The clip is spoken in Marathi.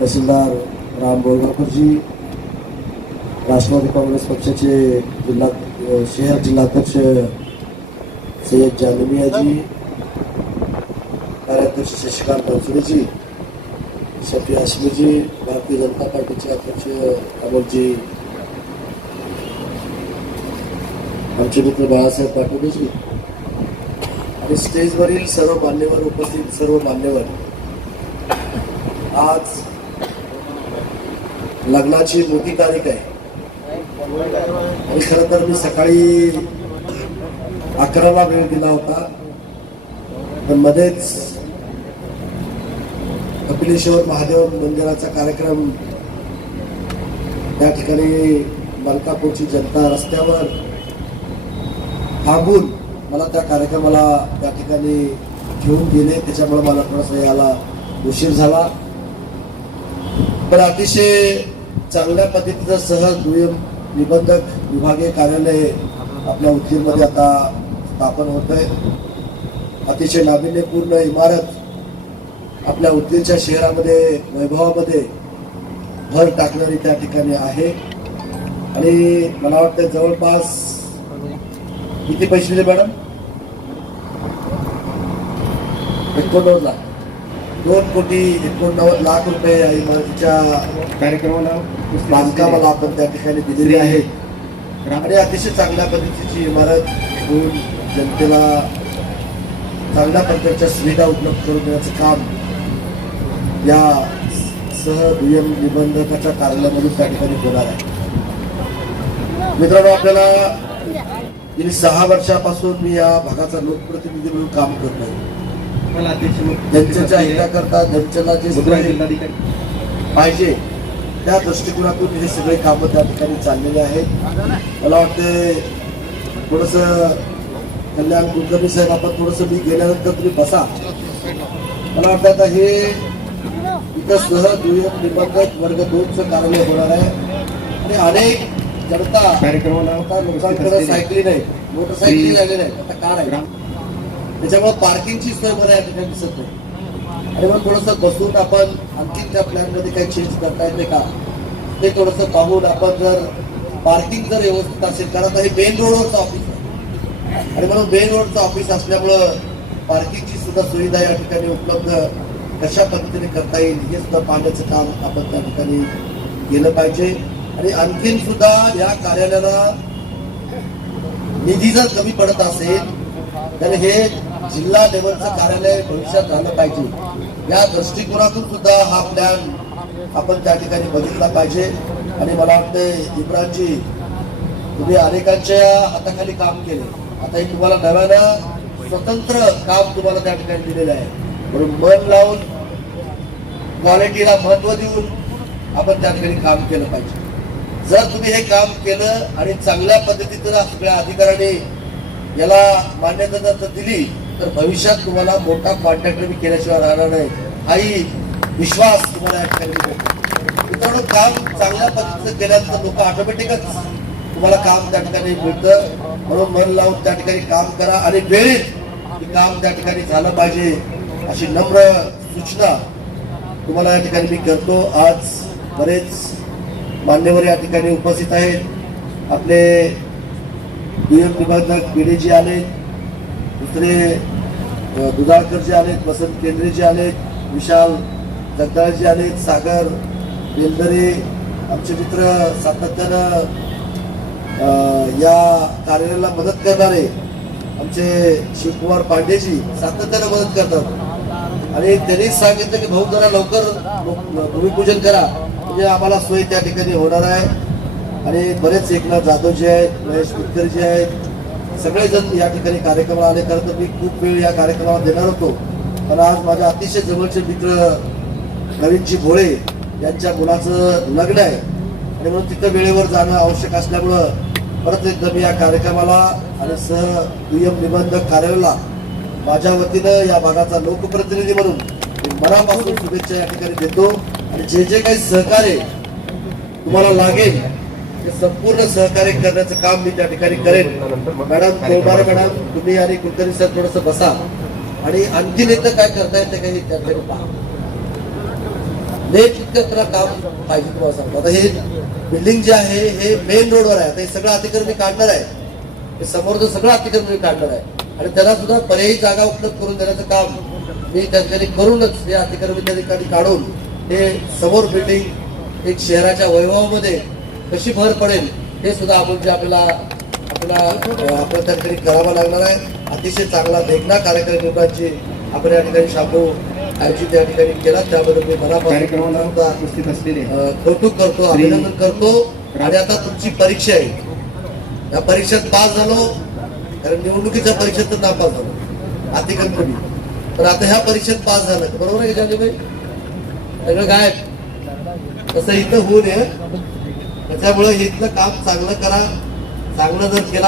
तहसीलदार राम बोरगावकरजी राष्ट्रवादी काँग्रेस पक्षाचे जिल्हा अ, शहर जिल्हाध्यक्ष सय्यद जालमियाजी कार्याध्यक्ष शशिकांत बनसुडेजी शफी हाशमीजी भारतीय जनता पार्टीचे अध्यक्ष अमोलजी आमचे मित्र बाळासाहेब पाटोलेजी आणि स्टेजवरील सर्व मान्यवर उपस्थित सर्व मान्यवर आज लग्नाची मोठी तारीख आहे. आणि खरं तर मी सकाळी अकराला वेळ दिला होता. पण मध्येच कपिलेश्वर महादेव मंदिराचा कार्यक्रम त्या ठिकाणी मलकापूरची जनता रस्त्यावर थांबून मला त्या कार्यक्रमाला त्या ठिकाणी घेऊन गेले. त्याच्यामुळे मला थोडासा याला उशीर झाला. पण अतिशय चांगल्या पद्धतीचं सहज दुय्यम निबंधक विभागीय कार्यालय आपल्या उदगीरमध्ये आता स्थापन होत आहे अतिशय नाविन्यपूर्ण इमारत आपल्या उदगीरच्या शहरामध्ये वैभवामध्ये भर टाकणारी त्या ठिकाणी आहे. आणि मला वाटतं जवळपास किती पैसे दिले मॅडम? एकोणनव्वद लाख. दोन कोटी एकोणनव्वद लाख रुपये या इमारतीच्या कार्यक्रमाला बांधकामाला आपण त्या ठिकाणी दिलेली आहेत आणि अतिशय चांगल्या पद्धतीची इमारत होऊन जनतेला चांगल्या प्रकारच्या सुविधा उपलब्ध करून देण्याचं काम या सह दुय्यम निबंधकाच्या कार्यालयामधून त्या ठिकाणी होणार आहे. मित्रांनो आपल्याला गेली सहा वर्षापासून मी या भागाचा लोकप्रतिनिधी म्हणून काम करत आहे जनतेच्या हिताकरता जनतेला जे पाहिजे त्या दृष्टिकोनातून हे सगळे कामं त्या ठिकाणी चाललेले आहेत. मला वाटते थोडस कल्याण कुलकर्णी साहेब आपण थोडस मी गेल्यानंतर तुम्ही बसा. मला वाटतं आता हे इथं सह दुय्यम निबंधक वर्ग दोनचं कार्यालय होणार आहे. आणि अनेक जनता लोकांकडे सायकली नाही मोटरसायकली झाले नाही आता कार आहे त्याच्यामुळे पार्किंगची सोय मला या ठिकाणी दिसत नाही. आणि मग थोडस बसून आपण आणखी त्या प्लॅनमध्ये काही चेंज करता येते का? ते थोडस पाहून आपण जर पार्किंग जर व्यवस्थित असेल कारण आता हे मेन रोडवरचं ऑफिस आहे. आणि म्हणून मेन रोडचं ऑफिस असल्यामुळं पार्किंगची सुद्धा सुविधा या ठिकाणी उपलब्ध कशा पद्धतीने करता येईल हे सुद्धा पाहण्याचं काम आपण त्या ठिकाणी केलं पाहिजे. आणि आणखीन सुद्धा या कार्यालयाला निधी जर कमी पडत असेल तर हे जिल्हा लेवलचं कार्यालय भविष्यात झालं पाहिजे. या दृष्टिकोनातून सुद्धा हा प्लॅन आपण त्या ठिकाणी बघितला पाहिजे. आणि मला वाटतं इम्रानजी तुम्ही अनेकांच्या हाताखाली काम केले. आता हे तुम्हाला नव्यानं स्वतंत्र काम तुम्हाला त्या ठिकाणी दिलेलं आहे. म्हणून मन लावून क्वालिटीला महत्त्व देऊन आपण त्या ठिकाणी काम केलं पाहिजे. जर तुम्ही हे काम केलं आणि चांगल्या पद्धतीनं सगळ्या अधिकाऱ्यांनी याला मान्यता जर दिली तर भविष्यात तुम्हाला मोठा कॉन्ट्रॅक्टर मी केल्याशिवाय राहणार नाही. हाही विश्वास तुम्हाला या ठिकाणी मिळतो मित्रांनो काम चांगल्या पद्धतीचं केल्यानंतर लोक ऑटोमॅटिकच तुम्हाला काम त्या ठिकाणी मिळतं. म्हणून मन लावून त्या ठिकाणी काम करा आणि वेळेत हे काम त्या ठिकाणी झालं पाहिजे अशी नम्र सूचना तुम्हाला या ठिकाणी मी करतो. आज बरेच मान्यवर या ठिकाणी उपस्थित आहेत. आपले दुय्यम विभागक पिढेजी आले. दुसरे अ, दुधाळकरजी आलेत वसंत केंद्रेजी आलेत विशाल जगदाळजी आलेत सागर बेलदरे आमचे मित्र सातत्यानं या कार्यालयाला मदत करणारे आमचे शिवकुमार पांडेजी सातत्यानं मदत करतात. आणि त्यांनीच सांगितलं की भाऊ जरा लवकर भूमिपूजन करा. म्हणजे आम्हाला सोय त्या ठिकाणी होणार आहे. आणि बरेच एकनाथ जाधवजी आहेत महेश कुलकर्जी आहेत सगळेजण या ठिकाणी कार्यक्रमाला आले. खरं तर मी खूप वेळ या कार्यक्रमाला देणार होतो. पण आज माझ्या अतिशय जवळचे मित्र नवीनजी भोळे यांच्या मुलाचं लग्न आहे. आणि म्हणून तिथं वेळेवर जाणं आवश्यक असल्यामुळं परत एकदा मी या कार्यक्रमाला आणि सह दुय्यम निबंधक कार्यालयाला माझ्या वतीनं या भागाचा लोकप्रतिनिधी म्हणून मनापासून शुभेच्छा या ठिकाणी देतो. आणि जे जे काही सहकार्य तुम्हाला लागेल संपूर्ण सहकार्य करण्याचं काम मी त्या ठिकाणी करेन. मॅडम तोमार मॅडम तुम्ही आणि कुलकर्णी सर थोडस बसा. आणि आणखीन एकदा काय करता येते काही त्या ठिकाणी पहा. लेट तितकं त्याला काम पाहिजे तुम्हाला सांगतो. आता हे बिल्डिंग जे आहे हे मेन रोडवर आहे. आता हे सगळं अतिक्रमण मी काढणार आहे. हे समोरचं सगळं अतिक्रमण मी काढणार आहे. आणि त्याला सुद्धा पर्यायी जागा उपलब्ध करून देण्याचं काम मी त्या ठिकाणी करूनच हे अतिक्रमण त्या ठिकाणी काढून हे समोर बिल्डिंग एक शहराच्या वैभवामध्ये कशी भर पडेल हे सुद्धा आपण जे आपल्याला आपल्याला त्या ठिकाणी करावा लागणार आहे. अतिशय चांगला देखना कार्यक्रम निर्माणची आपण या ठिकाणी शाबू आयोजित या ठिकाणी केला. त्याबद्दल मी मनापासून कौतुक करतो अभिनंदन करतो. आणि आता तुमची परीक्षा आहे. या परीक्षेत पास झालो कारण निवडणुकीच्या परीक्षेत तर नापास झालो. अतिकमी कमी. तर आता ह्या परीक्षेत पास झालं. बरोबर आहे सगळं गायब. तसं इथं होऊ नये. त्याच्यामुळे इथलं काम चांगलं करा. चांगलं जर केला